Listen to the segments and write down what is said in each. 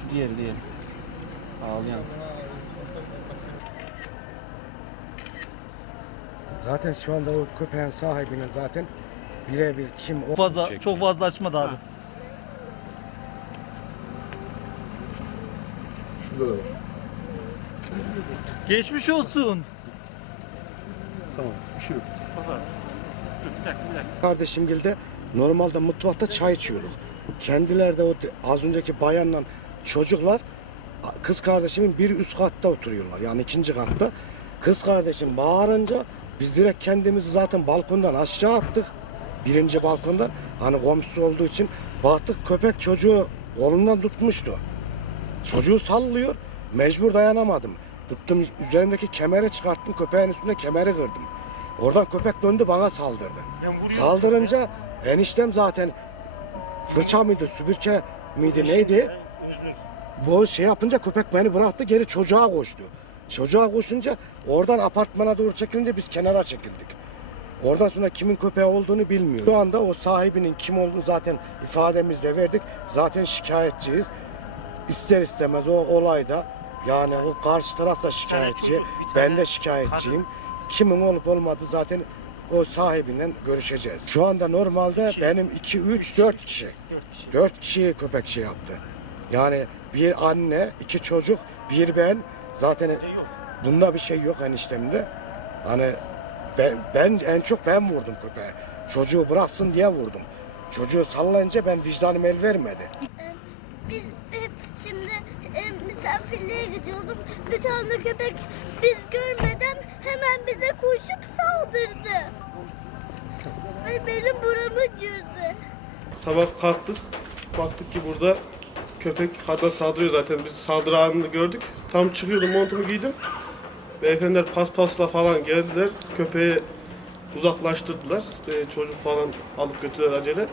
Şu diğeri diğer. Ağlayan. Zaten şu anda o köpeğin sahibinin zaten birebir kim o fazla çok fazla açmadı abi. Şurada da var. Geçmiş olsun. Tamam. Bir şey yok. kardeşim de normalde mutfakta çay içiyorduk. Kendileri de o az önceki bayanla çocuklar kız kardeşimin bir üst katta oturuyorlar. Yani ikinci katta. Kız kardeşim bağırınca biz direkt kendimizi zaten balkondan aşağı attık. Birinci balkondan. Hani komşusu olduğu için baktık köpek çocuğu kolundan tutmuştu. Çocuğu sallıyor. Mecbur dayanamadım. Tuttum üzerimdeki kemeri çıkarttım. Köpeğin üstünde kemeri kırdım. Oradan köpek döndü bana saldırdı. Saldırınca eniştem zaten fırça mıydı, süpürge miydi neydi? Bu şey yapınca köpek beni bıraktı geri çocuğa koştu. Çocuğa koşunca oradan apartmana doğru çekilince biz kenara çekildik. Oradan sonra kimin köpeği olduğunu bilmiyorum. Şu anda o sahibinin kim olduğunu zaten ifademizde verdik. Zaten şikayetçiyiz. İster istemez o olayda yani o karşı taraf da şikayetçi. Ben de şikayetçiyim. Kimin olup olmadığı zaten o sahibinden görüşeceğiz. Şu anda normalde benim 2, 3, 4 kişi. 4 kişi köpek şey yaptı. Yani bir anne, iki çocuk, bir ben. Zaten bunda bir şey yok eniştemde. Hani ben, ben en çok ben vurdum köpeğe. Çocuğu bıraksın diye vurdum. Çocuğu sallayınca ben vicdanım el vermedi. Biz hep şimdi e, misafirliğe gidiyorduk. Bir tane köpek biz görmeden hemen bize koşup saldırdı. Ve benim buramı cırdı. Sabah kalktık. Baktık ki burada köpek kadına saldırıyor zaten. Biz saldırı anını gördük. Tam çıkıyordum montumu giydim. Beyefendiler paspasla falan geldiler. Köpeği uzaklaştırdılar. Ee, çocuk falan alıp götürdüler acele.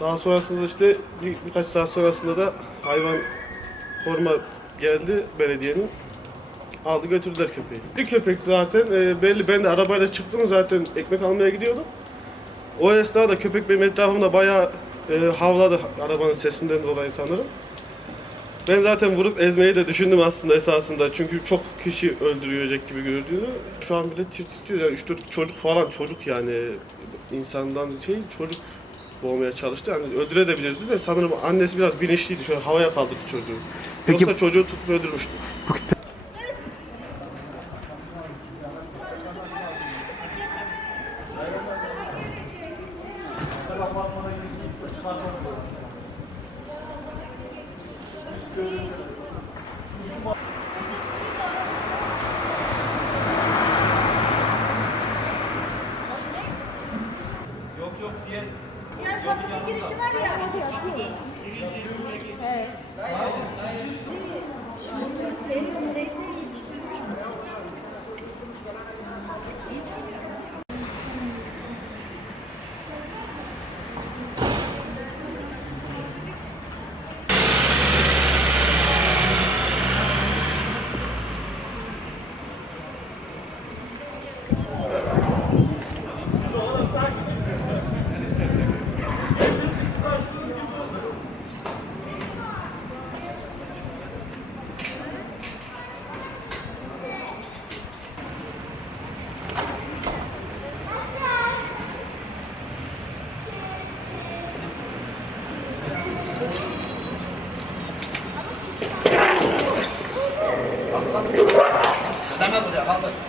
Daha sonrasında işte bir, birkaç saat sonrasında da hayvan koruma geldi belediyenin. Aldı götürdüler köpeği. Bir köpek zaten e, belli. Ben de arabayla çıktım zaten ekmek almaya gidiyordum. O esnada köpek benim etrafımda bayağı e, havladı arabanın sesinden dolayı sanırım. Ben zaten vurup ezmeyi de düşündüm aslında esasında. Çünkü çok kişi öldürülecek gibi görünüyor. Şu an bile tir titriyor. Yani 3-4 çocuk falan çocuk yani insandan şey çocuk boğmaya çalıştı. Yani öldürebilirdi de sanırım annesi biraz bilinçliydi. Şöyle havaya kaldırdı çocuğu. Peki- Yoksa çocuğu tutup öldürmüştü. kapının girişi var ya. Evet. Şimdi benim renkli yetiştirmiş mi? 頑張って。